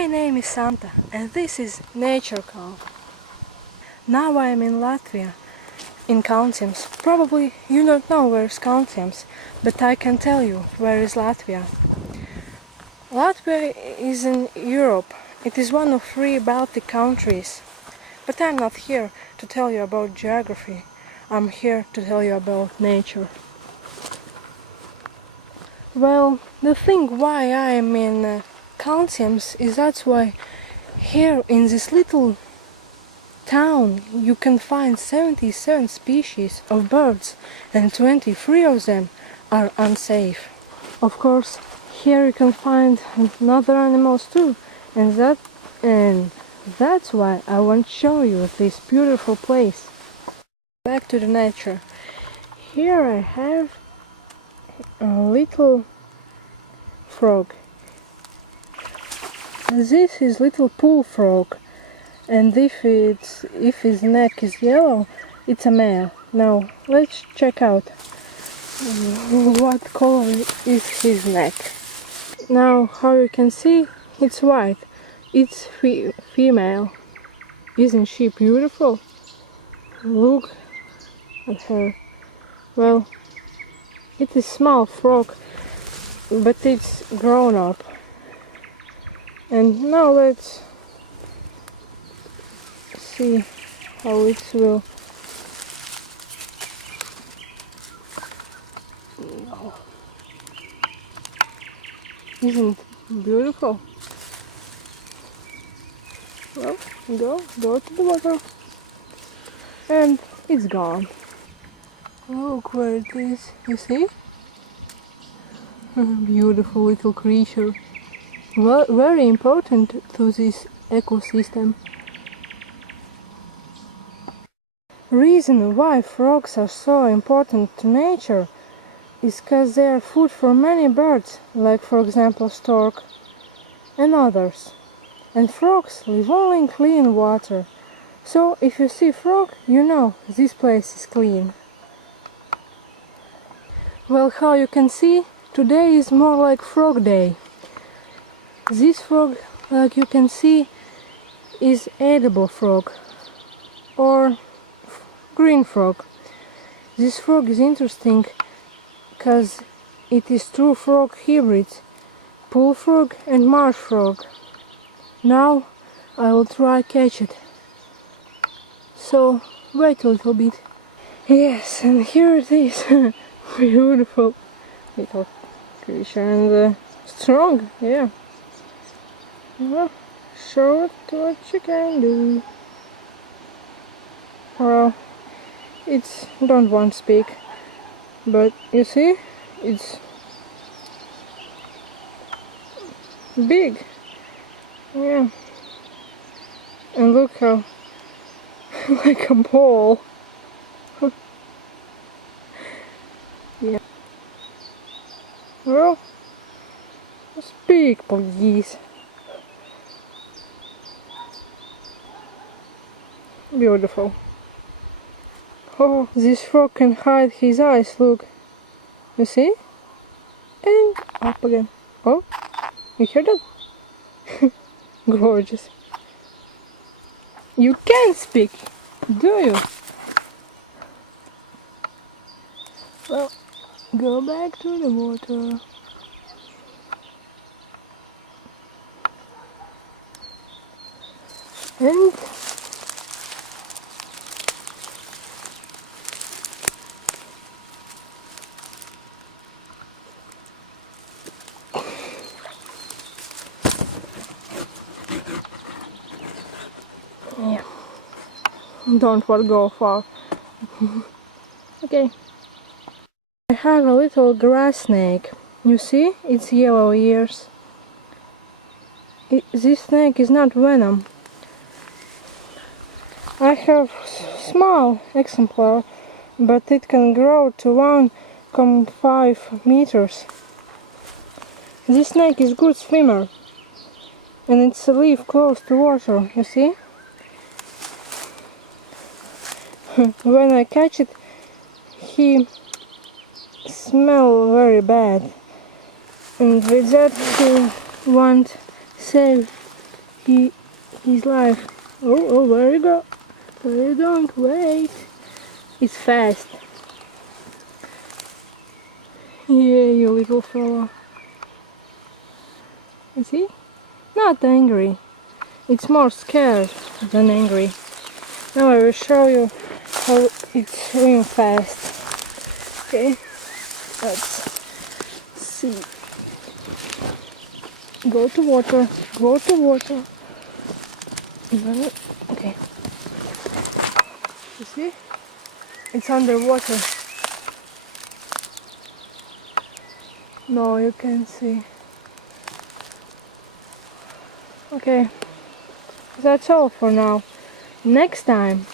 My name is Santa and this is Nature Call. Now I am in Latvia, in Kaunsiems. Probably you don't know where is Kaunsiems, but I can tell you where is Latvia. Latvia is in Europe. It is one of 3 Baltic countries. But I'm not here to tell you about geography. I'm here to tell you about nature. Well, the thing why I am in Kaunsiems is that's why here in this little town you can find 77 species of birds and 23 of them are unsafe. Of course, here you can find other animals too, and that's why I want to show you this beautiful place. Back to the nature. Here I have a little frog. This is little pool frog, and if his neck is yellow, it's a male. Now let's check out what color is his neck. Now, how you can see, it's white. It's female. Isn't she beautiful? Look at her. Well, it is small frog, but it's grown up. And now let's see how it will. Isn't it beautiful? Well, go to the water. And it's gone. Look where it is, you see? Beautiful little creature. Well, very important to this ecosystem. Reason why frogs are so important to nature is because they are food for many birds, like for example stork and others. And frogs live only in clean water. So if you see frog, you know this place is clean. Well, how you can see, today is more like frog day. This frog, like you can see, is edible frog or green frog. This frog is interesting because it is two frog hybrids, pool frog and marsh frog. Now I will try catch it. So wait a little bit. Yes, and here it is. Beautiful little creature and strong, yeah. Well, show it what you can do. Well, it's don't want to speak, but you see, it's big, yeah. And look how like a ball. Yeah. Well, speak, please. Beautiful. Oh, this frog can hide his eyes, look. You see? And up again. Oh, you hear that? Gorgeous. You can speak, do you? Well, go back to the water. And yeah, don't want to go far. Okay. I have a little grass snake. You see, its yellow ears. This snake is not venom. I have small exemplar, but it can grow to 1.5 meters. This snake is good swimmer, and it's live close to water. You see? When I catch it, he smell very bad, and with that he won't save He's live. Oh, where you go? Where you going? Wait. It's fast. Yeah, you little fella. You see? Not angry. It's more scared than angry. Now I will show you how it's swimming fast. Okay, let's see. Go to water. Go to water. No. Okay. You see? It's underwater. No, you can see. Okay, that's all for now. Next time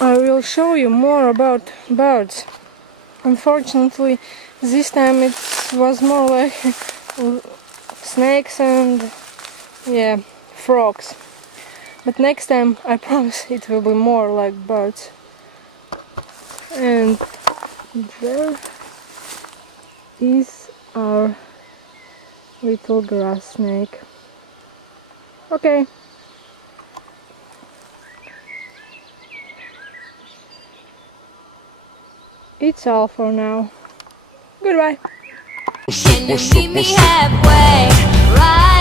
I will show you more about birds. Unfortunately, this time it was more like snakes and yeah, frogs. But next time I promise it will be more like birds. And there is our little grass snake. Okay. It's all for now. Goodbye. Can you meet me halfway? Right.